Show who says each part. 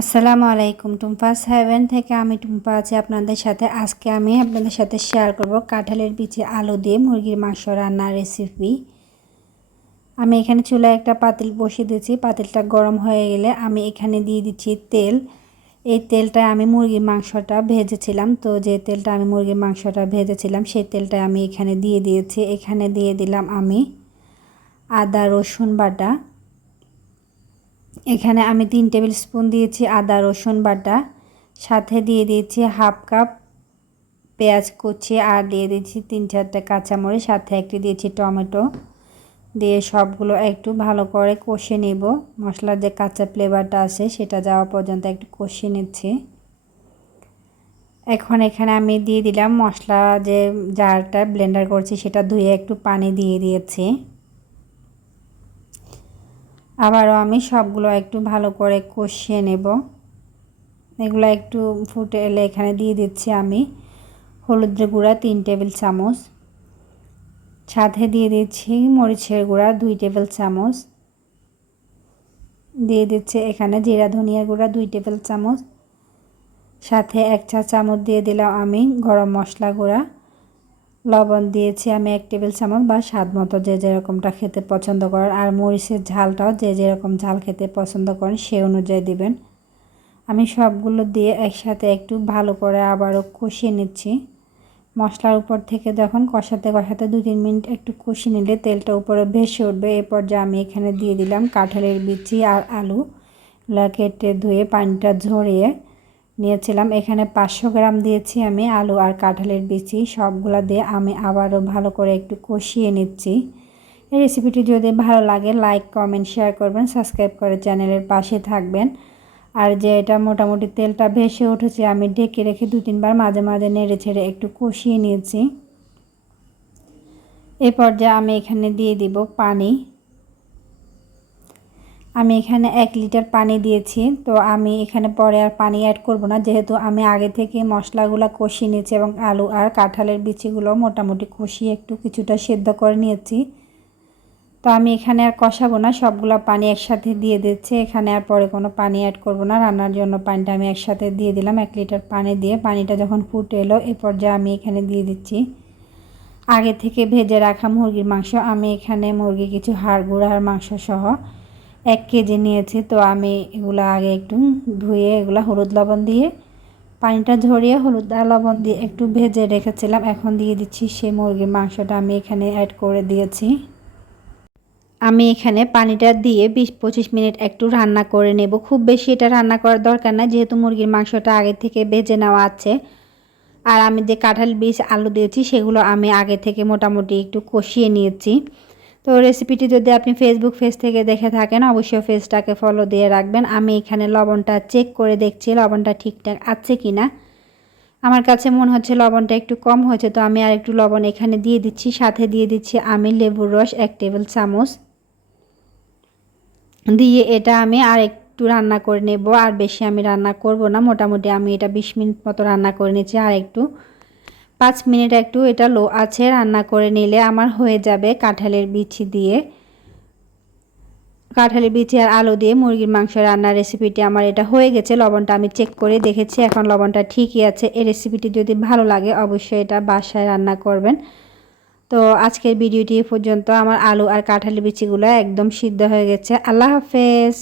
Speaker 1: আসসালামু আলাইকুম। টুম্পাস হেভেন থেকে আমি টুম্পা আছি আপনাদের সাথে। আজকে আমি আপনাদের সাথে শেয়ার করব কাঁঠালের বিচে আলু দিয়ে মুরগির মাংস রান্নার রেসিপি আমি এখানে চুলায় একটা পাতিল বসিয়ে দিয়েছি। পাতিলটা গরম হয়ে গেলে আমি এখানে দিয়ে দিচ্ছি তেল। এই তেলটা আমি মুরগির মাংসটা ভেজেছিলাম। তো যে তেলটা আমি মুরগির মাংসটা ভেজেছিলাম, সেই তেলটা আমি এখানে দিয়ে দিয়েছি। এখানে দিয়ে দিলাম আমি আদা রসুন বাটা। এখানে আমি তিন টেবিল স্পুন দিয়েছি আদা, রসুন বাটা, সাথে দিয়ে দিয়েছি হাফ কাপ পেঁয়াজ কুচি আর দিয়ে দিয়েছি তিন চারটে কাঁচামরিচ, সাথে একটি দিয়েছি টমেটো। দিয়ে সবগুলো একটু ভালো করে কষে নেব। মশলার যে কাঁচা ফ্লেভারটা আছে সেটা যাওয়া পর্যন্ত একটু কষিয়ে নিচ্ছি। এখন এখানে আমি দিয়ে দিলাম মশলা যে জারটা ব্লেন্ডার করছি সেটা ধুয়ে একটু পানি দিয়ে দিয়েছি। আবারও আমি সবগুলো একটু ভালো করে কষিয়ে নেব। এগুলো একটু ফুটে এলে এখানে দিয়ে দিচ্ছি আমি হলুদের গুঁড়া, তিন টেবিল চামচ। সাথে দিয়ে দিচ্ছি মরিচের গুঁড়া, দুই টেবিল চামচ। দিয়ে দিচ্ছি এখানে জিরা ধনিয়ার গুঁড়া, দুই টেবিল চামচ। সাথে এক চা চামচ দিয়ে দিলাম আমি গরম মশলা গুঁড়া। লবণ দিয়েছি আমি এক টেবিল চামচ বা স্বাদ মতো যে যেরকমটা খেতে পছন্দ করেন। আর মরিচের ঝালটাও যে যেরকম ঝাল খেতে পছন্দ করেন সে অনুযায়ী দিবেন। আমি সবগুলো দিয়ে একসাথে একটু ভালো করে আবারও কষিয়ে নিচ্ছি। মশলার উপর থেকে যখন কষাতে কষাতে দু তিন মিনিট একটু কষিয়ে নিলে তেলটা উপরে ভেসে উঠবে। এরপর যে আমি এখানে দিয়ে দিলাম কাঁঠালের বিচি আর আলু। কেটে ধুয়ে পানিটা ঝরিয়ে নিয়েছিলাম। এখানে পাঁচশো গ্রাম দিয়েছি আমি আলু আর কাঁঠালের বিচি। সবগুলা দিয়ে আমি আবারও ভালো করে একটু কষিয়ে নিচ্ছি। এই রেসিপিটি যদি ভালো লাগে, লাইক, কমেন্ট, শেয়ার করবেন, সাবস্ক্রাইব করে চ্যানেলের পাশে থাকবেন। আর যে এটা মোটামুটি তেলটা ভেসে উঠেছে, আমি ঢেকে রেখে দু তিনবার মাঝে মাঝে নেড়ে ছেড়ে একটু কষিয়ে নিয়েছি। এ পর্যায়ে আমি এখানে দিয়ে দিব পানি। আমি এখানে এক লিটার পানি দিয়েছি, তো আমি এখানে পরে আর পানি অ্যাড করব না। যেহেতু আমি আগে থেকে মশলাগুলো কষিয়ে নিয়েছি এবং আলু আর কাঁঠালের বিচিগুলো মোটামুটি কষিয়ে একটু কিছুটা সেদ্ধ করে নিয়েছি। তো আমি এখানে আর কষাবো না, সবগুলো পানি একসাথে দিয়ে দিচ্ছে। এখানে আর পরে কোনো পানি অ্যাড করব না, রান্নার জন্য পানিটা আমি একসাথে দিয়ে দিলাম, এক লিটার পানি দিয়ে। পানিটা যখন ফুটে এলো, এ পর্যায়ে আমি এখানে দিয়ে দিচ্ছি। আগে থেকে ভেজে রাখা মুরগির মাংস, আমি এখানে মুরগি কিছু হাড় গুঁড়ার মাংস সহ এক কেজি নিয়েছি, তো আমি এগুলো আগে একটু ধুয়ে এগুলো হলুদ লবণ দিয়ে, পানিটা ঝরিয়ে হলুদ আর লবণ দিয়ে একটু ভেজে রেখেছিলাম। এখন দিয়ে দিচ্ছি সেই মুরগির মাংসটা আমি এখানে অ্যাড করে দিয়েছি। আমি এখানে পানিটা দিয়ে বিশ পঁচিশ মিনিট একটু রান্না করে নেব। খুব বেশি এটা রান্না করার দরকার না, যেহেতু মুরগির মাংসটা আগে থেকে ভেজে নেওয়া আছে। আর আমি যে কাঁঠাল বীজ আলু দিয়েছি, সেগুলো আমি আগে থেকে মোটামুটি একটু কষিয়ে নিয়েছি। তো রেসিপিটি যদি আপনি ফেসবুক পেজ থেকে দেখে থাকেন, অবশ্যই পেজটাকে ফলো দিয়ে রাখবেন। আমি এখানে লবণটা চেক করে দেখছি লবণটা ঠিকঠাক আছে কি না আমার কাছে মনে হচ্ছে লবণটা একটু কম হয়েছে, তো আমি আর একটু লবণ এখানে দিয়ে দিচ্ছি, সাথে দিয়ে দিচ্ছি আমি লেবুর রস এক টেবিল চামচ। দিয়ে এটা আমি আর একটু রান্না করে নেব, আর বেশি আমি রান্না করব না, মোটামুটি আমি এটা বিশ মিনিট মতো রান্না করে নিচ্ছি, আর একটু পাঁচ মিনিট একটু এটা লো আছে রান্না করে নিলে আমার হয়ে যাবে কাঁঠালের বিচি দিয়ে। কাঁঠালের বিচি আর আলু দিয়ে মুরগির মাংস রান্নার রেসিপিটি আমার এটা হয়ে গেছে। লবণটা আমি চেক করে দেখেছি, এখন লবণটা ঠিকই আছে। এই রেসিপিটি যদি ভালো লাগে অবশ্যই এটা বাসায় রান্না করবেন। তো আজকের ভিডিওটি পর্যন্ত। আমার আলু আর কাঁঠালের বিচিগুলো একদম সিদ্ধ হয়ে গেছে। আল্লাহ হাফেজ।